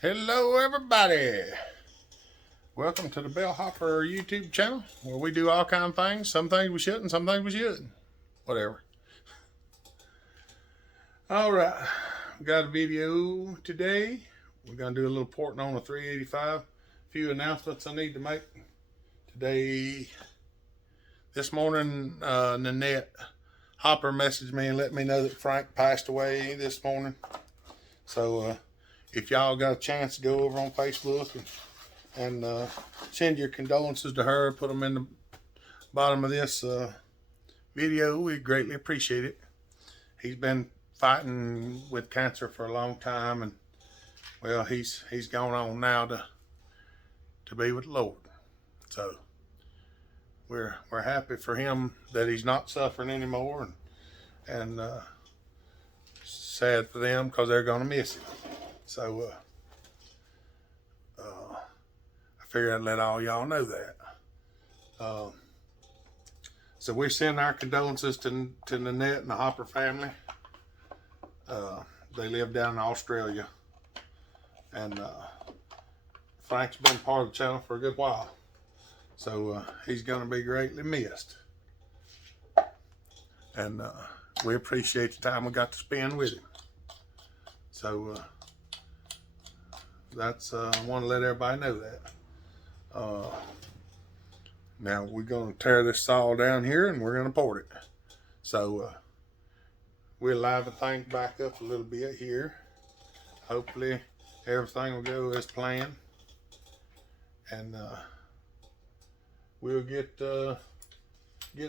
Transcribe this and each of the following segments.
Hello, everybody. Welcome to the Bellhopper YouTube channel, where we do all kind of things. Some things we shouldn't, some things we should. Whatever. All right, we got a video today. We're gonna do a little porting on the 385. A few announcements I need to make today. This morning, Nanette Hopper messaged me and let me know that Frank passed away this morning. So if y'all got a chance to go over on Facebook and send your condolences to her, put them in the bottom of this video, we greatly appreciate it. He's been fighting with cancer for a long time, and well, he's gone on now to be with the Lord. So we're happy for him that he's not suffering anymore, and sad for them because they're gonna miss him. So I figured I'd let all y'all know that. So we send our condolences to Nanette and the Hopper family. They live down in Australia, and Frank's been part of the channel for a good while, so he's going to be greatly missed. And we appreciate the time we got to spend with him. So that's I want to let everybody know that. Now we're going to tear this saw down here and we're going to port it. So we'll liven things back up a little bit here. Hopefully everything will go as planned, and we'll get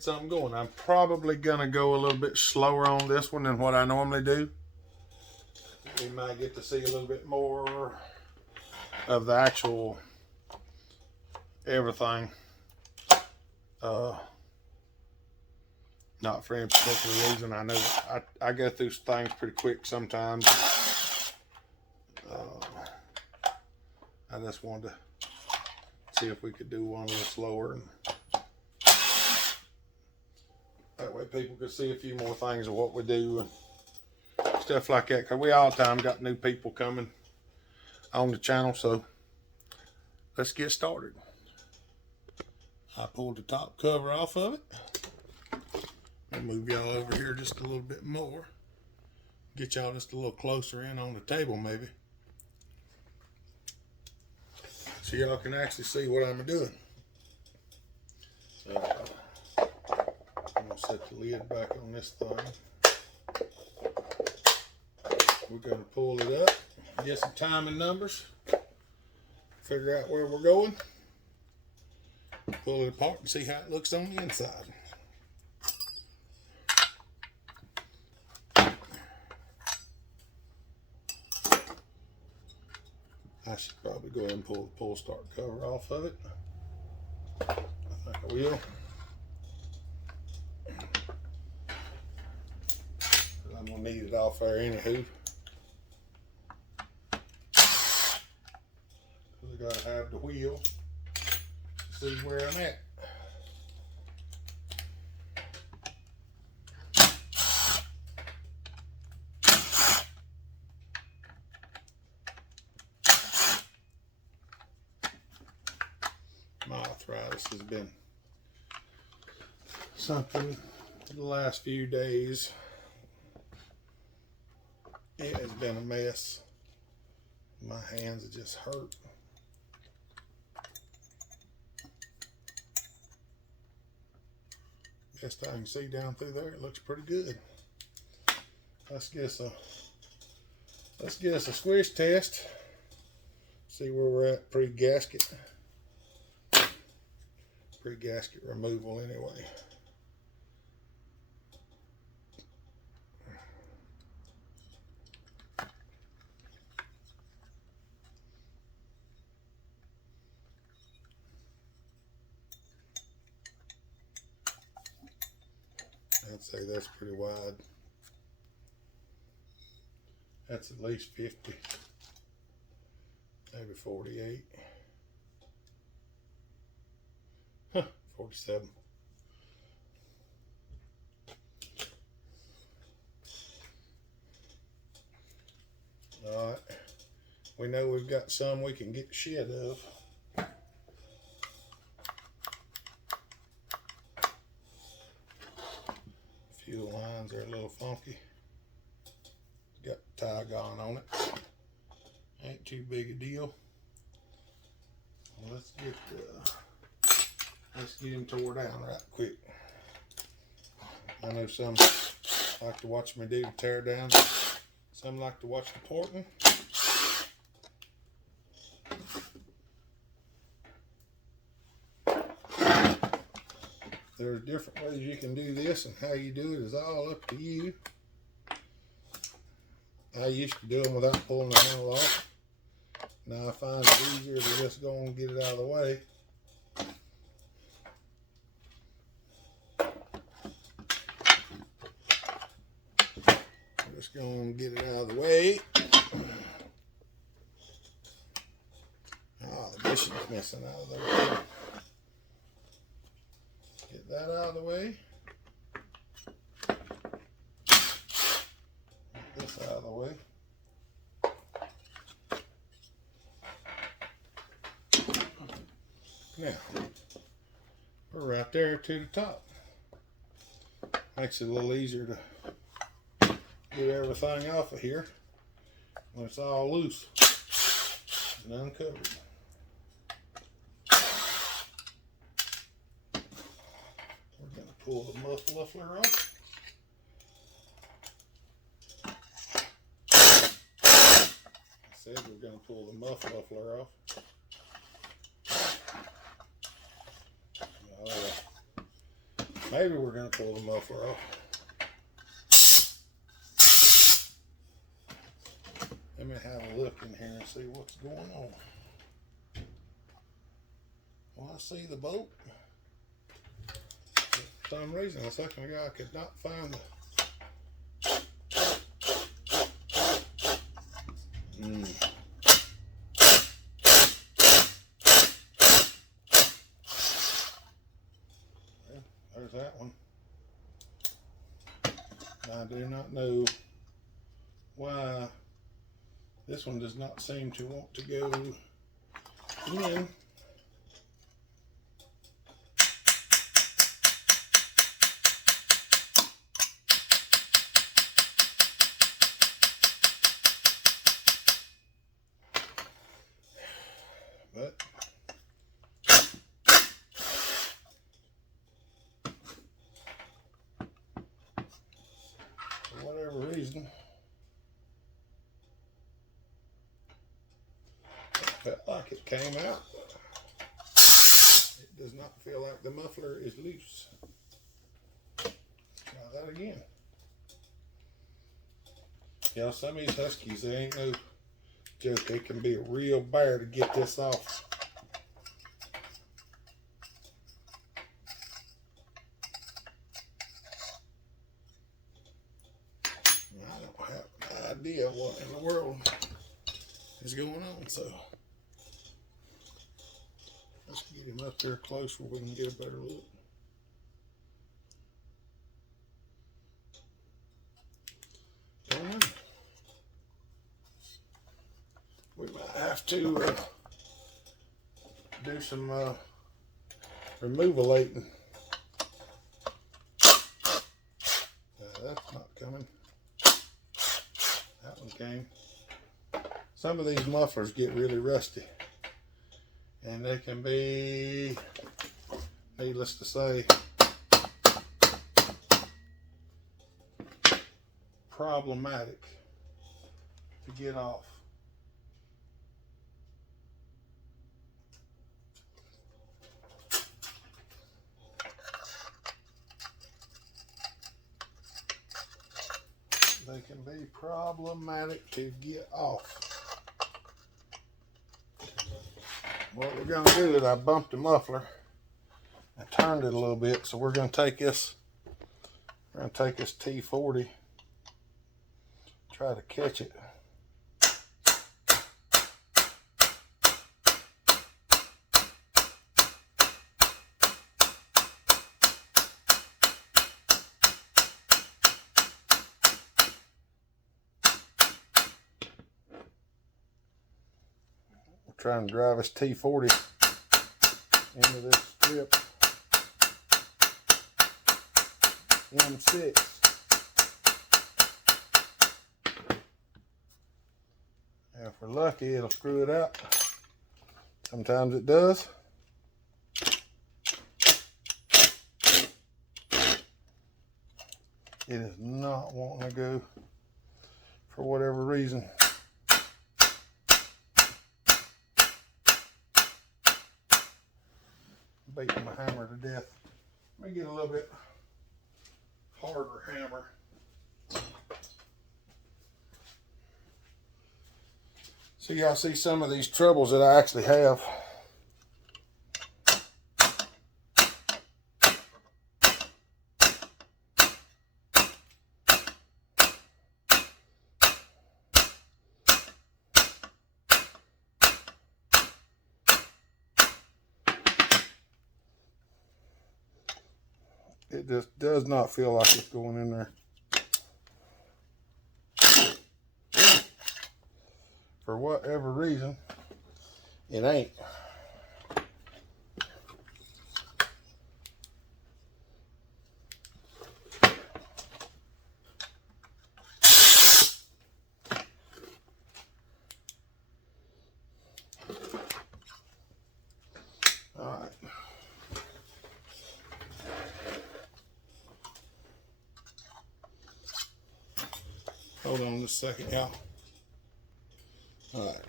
something going. I'm probably going to go a little bit slower on this one than what I normally do. We might get to see a little bit more of the actual everything. Not for any particular reason. I know I go through things pretty quick sometimes. I just wanted to see if we could do one a little slower, and that way people could see a few more things of what we do and stuff like that. Because we all the time got new people coming on the channel, so let's get started. I pulled the top cover off of it. I'll move y'all over here just a little bit more. Get y'all just a little closer in on the table maybe, so y'all can actually see what I'm doing. I'm gonna set the lid back on this thing. We're gonna pull it up, get some timing numbers, figure out where we're going, pull it apart and see how it looks on the inside. I should probably go ahead and pull the pull start cover off of it. I think I will. I'm gonna need it off there anywho. I gotta have the wheel to see where I'm at. My arthritis has been something the last few days. It has been a mess. My hands have just hurt. Best I can see down through there, it looks pretty good. Let's get us a squish test. See where we're at pre-gasket. Pre-gasket removal anyway. I'd say that's pretty wide. That's at least 50, maybe 48. 47. All right, we know we've got some we can get shed of. Fuel lines are a little funky. Got the tie gone on it. Ain't too big a deal. Well, let's get him tore down right quick. I know some like to watch me do the tear down. Some like to watch the porting. There's different ways you can do this, and how you do it is all up to you. I used to do them without pulling the handle off. Now I find it easier to just go and get it out of the way. Just go and get it out of the way. Oh, the bushing's missing out of the way. Get that out of the way. Get this out of the way. Now, we're right there to the top. Makes it a little easier to get everything off of here when it's all loose and uncovered. We're going to pull the muffler off. I said we're going to pull the muffler off. Maybe we're going to pull the muffler off. Let me have a look in here and see what's going on. Well, I see the bolt. For some reason, a second ago I could not find the... Well, there's that one. I do not know why this one does not seem to want to go in. But for whatever reason, felt like it came out. It does not feel like the muffler is loose. Try that again. Yeah, some of these Huskies, they ain't no joke. They can be a real bear to get this off. I don't have an idea what in the world is going on, so let's get him up there close where we can get a better look. Don't know. We might have to do some removalating. That's not coming. That one came. Some of these mufflers get really rusty, and they can be, needless to say, problematic to get off. They can be problematic to get off. What we're going to do is I bumped the muffler. I turned it a little bit, so we're going to take this. We're going to take this T40. Try to catch it. trying to drive this T40 into this strip M6. Now, if we're lucky, it'll screw it out. Sometimes it does. It is not wanting to go for whatever reason. Beating my hammer to death. Let me get a little bit harder hammer. So y'all see some of these troubles that I actually have. It just does not feel like it's going in there. For whatever reason, it ain't. All right. Hold on just a second, y'all. All right.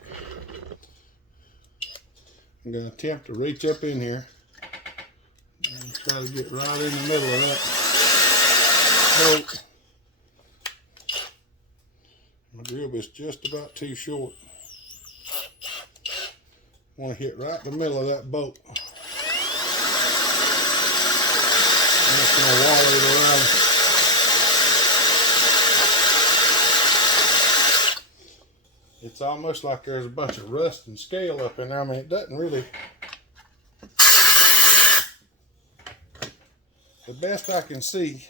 I'm going to attempt to reach up in here and try to get right in the middle of that bolt. My drill bit's just about too short. I want to hit right in the middle of that bolt. I'm just going to wall it around. It's almost like there's a bunch of rust and scale up in there. I mean, it doesn't really. The best I can see,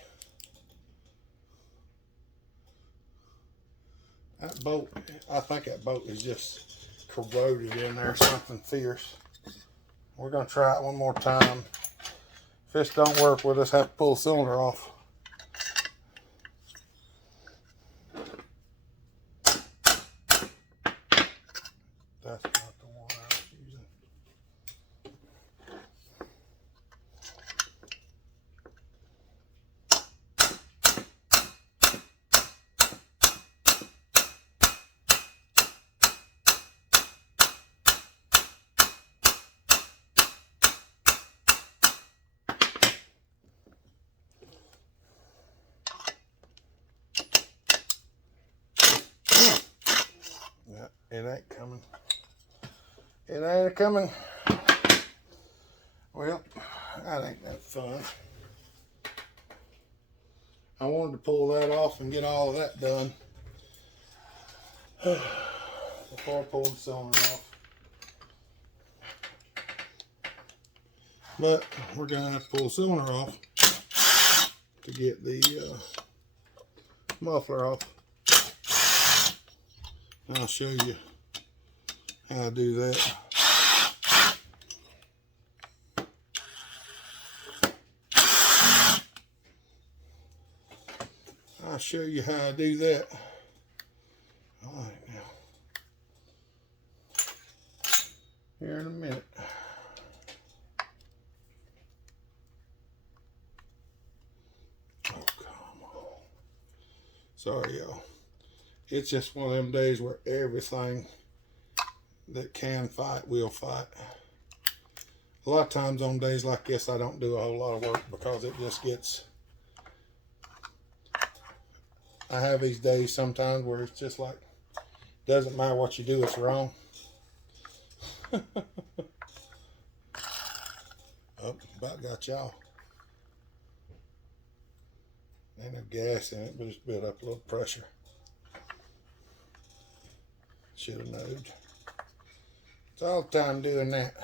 that bolt, I think that bolt is just corroded in there, something fierce. We're going to try it one more time. If this don't work, we'll just have to pull the cylinder off. That's not the one I was using. Yeah, it ain't coming. It ain't coming. Well, that ain't that fun. I wanted to pull that off and get all of that done before I pulled the cylinder off. But we're going to have to pull the cylinder off to get the muffler off. And I'll show you how to do that. I'll show you how I do that. All right, now. Here in a minute. Oh, come on. Sorry, y'all. It's just one of them days where everything that can fight will fight. A lot of times on days like this, I don't do a whole lot of work because it just gets... I have these days sometimes where it's just like, doesn't matter what you do, it's wrong. Oh, about got y'all. Ain't no gas in it, but it's built up a little pressure. Should have known. It's all the time doing that.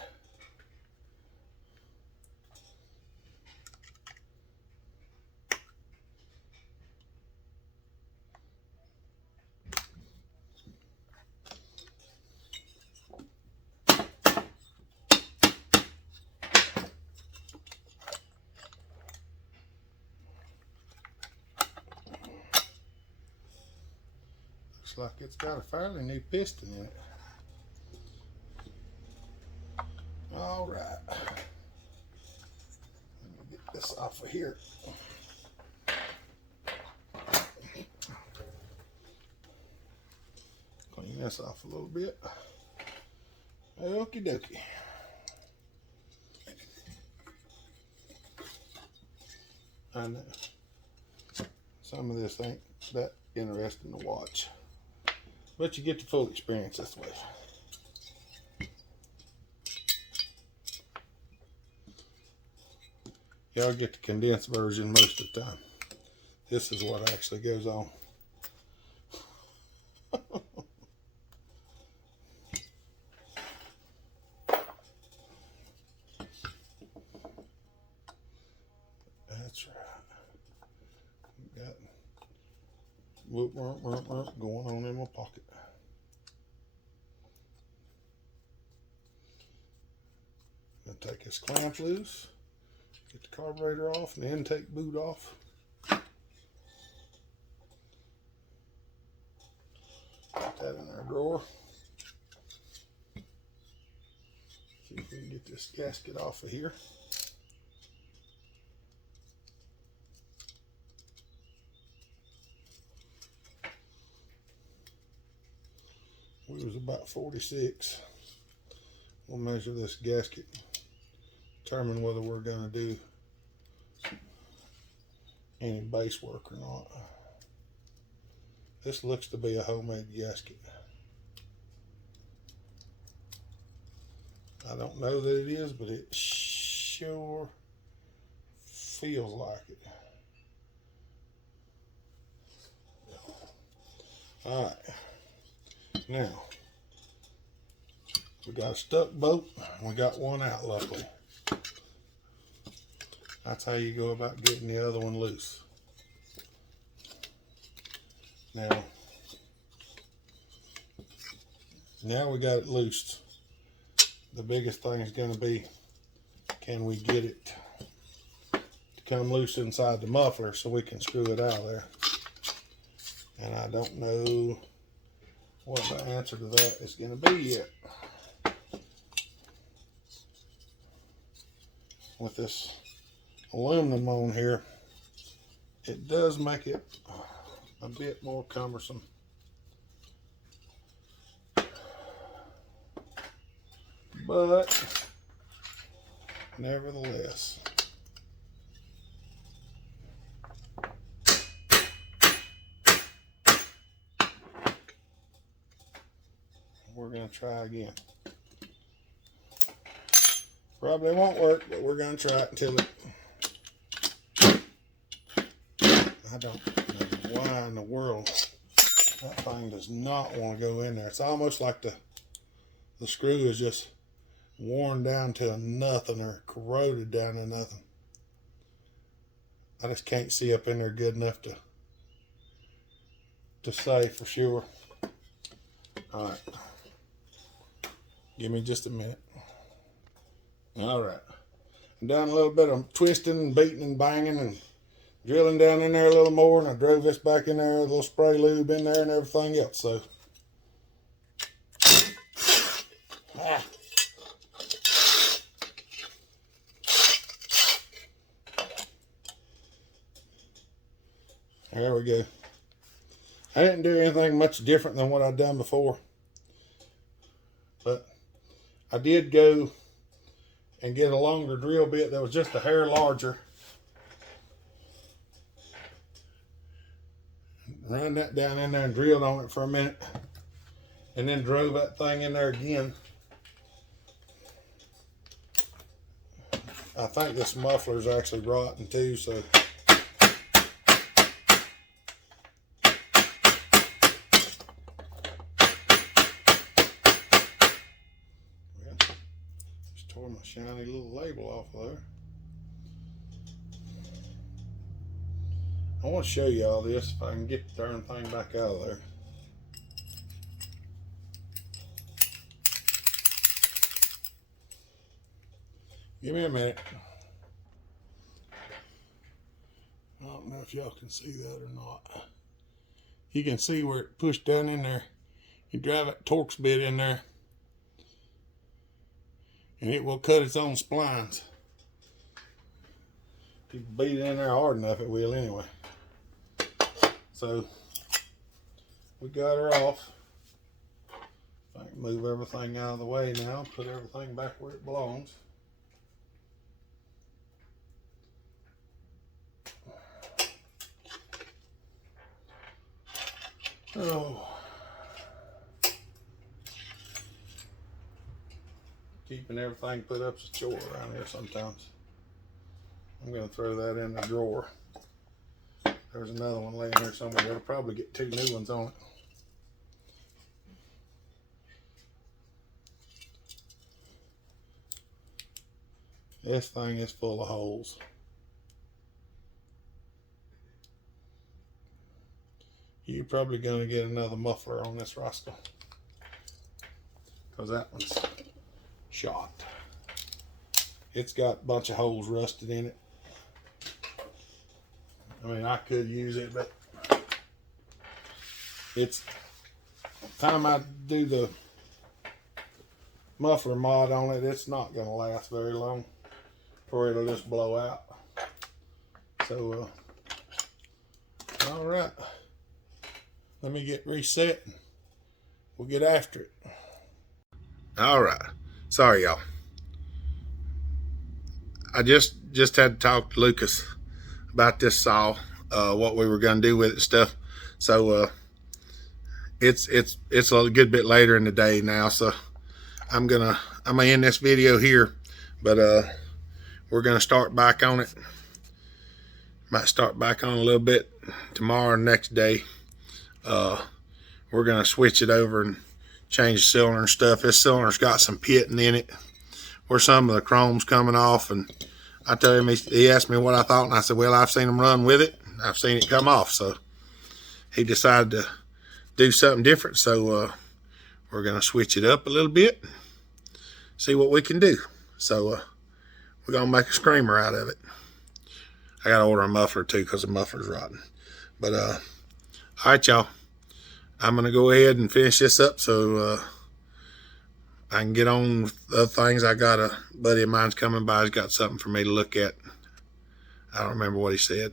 Looks like it's got a fairly new piston in it. All right. Let me get this off of here. Clean this off a little bit. Okie dokie. I know some of this ain't that interesting to watch, but you get the full experience this way. Y'all get the condensed version most of the time. This is what actually goes on. That's right. Got whoop, whoop, whoop, whoop, going on in my pocket. Gonna take this clamp loose, get the carburetor off, and the intake boot off. Put that in our drawer. See if we can get this gasket off of here. We was about 46. We'll measure this gasket, determine whether we're going to do any base work or not. This looks to be a homemade gasket. I don't know that it is, but it sure feels like it. All right. Now, we got a stuck bolt, and we got one out, luckily. That's how you go about getting the other one loose. Now we got it loosed. The biggest thing is going to be, can we get it to come loose inside the muffler so we can screw it out of there? And I don't know what the answer to that is going to be yet. With this aluminum on here, it does make it a bit more cumbersome. But nevertheless, we're going to try again. Probably won't work, but we're going to try it until it... I don't know why in the world that thing does not want to go in there. It's almost like the screw is just worn down to nothing or corroded down to nothing. I just can't see up in there good enough to say for sure. All right. Give me just a minute. All right. I'm done a little bit of twisting and beating and banging and drilling down in there a little more, and I drove this back in there, a little spray lube in there and everything else. So, there we go. I didn't do anything much different than what I'd done before, but I did go and get a longer drill bit that was just a hair larger. Run that down in there and drilled on it for a minute, and then drove that thing in there again. I think this muffler is actually rotten too, so tore my shiny little label off of there. I want to show you all this if I can get the darn thing back out of there. Give me a minute. I don't know if y'all can see that or not. You can see where it pushed down in there. You drive that Torx bit in there, and it will cut its own splines. If you beat it in there hard enough, it will anyway. So we got her off. I can move everything out of the way now, put everything back where it belongs. Oh. Keeping everything put up's a chore around here sometimes. I'm going to throw that in the drawer. There's another one laying here somewhere. I'll probably get 2 new ones on it. This thing is full of holes. You're probably going to get another muffler on this rascal, because that one's shot. It's got a bunch of holes rusted in it. I mean, I could use it, but it's time I do the muffler mod on it, it's not going to last very long, or it'll just blow out. So, all right. Let me get reset. We'll get after it. All right. Sorry, y'all. I just had to talk to Lucas about this saw, what we were gonna do with it and stuff. So it's a good bit later in the day now. So I'm gonna end this video here, but we're gonna start back on it. Might start back on a little bit tomorrow or next day. We're gonna switch it over and change the cylinder and stuff. This cylinder's got some pitting in it where some of the chrome's coming off, and I told him, he asked me what I thought, and I said, well, I've seen them run with it, I've seen it come off. So he decided to do something different, so we're gonna switch it up a little bit, see what we can do. So we're gonna make a screamer out of it. I gotta order a muffler too, because the muffler's rotten. But all right, y'all, I'm gonna go ahead and finish this up so I can get on with the things. I got a buddy of mine's coming by. He's got something for me to look at. I don't remember what he said.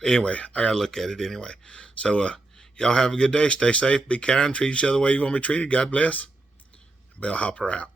But anyway, I gotta look at it anyway. So y'all have a good day. Stay safe, be kind, treat each other the way you want to be treated. God bless. Bellhopper out.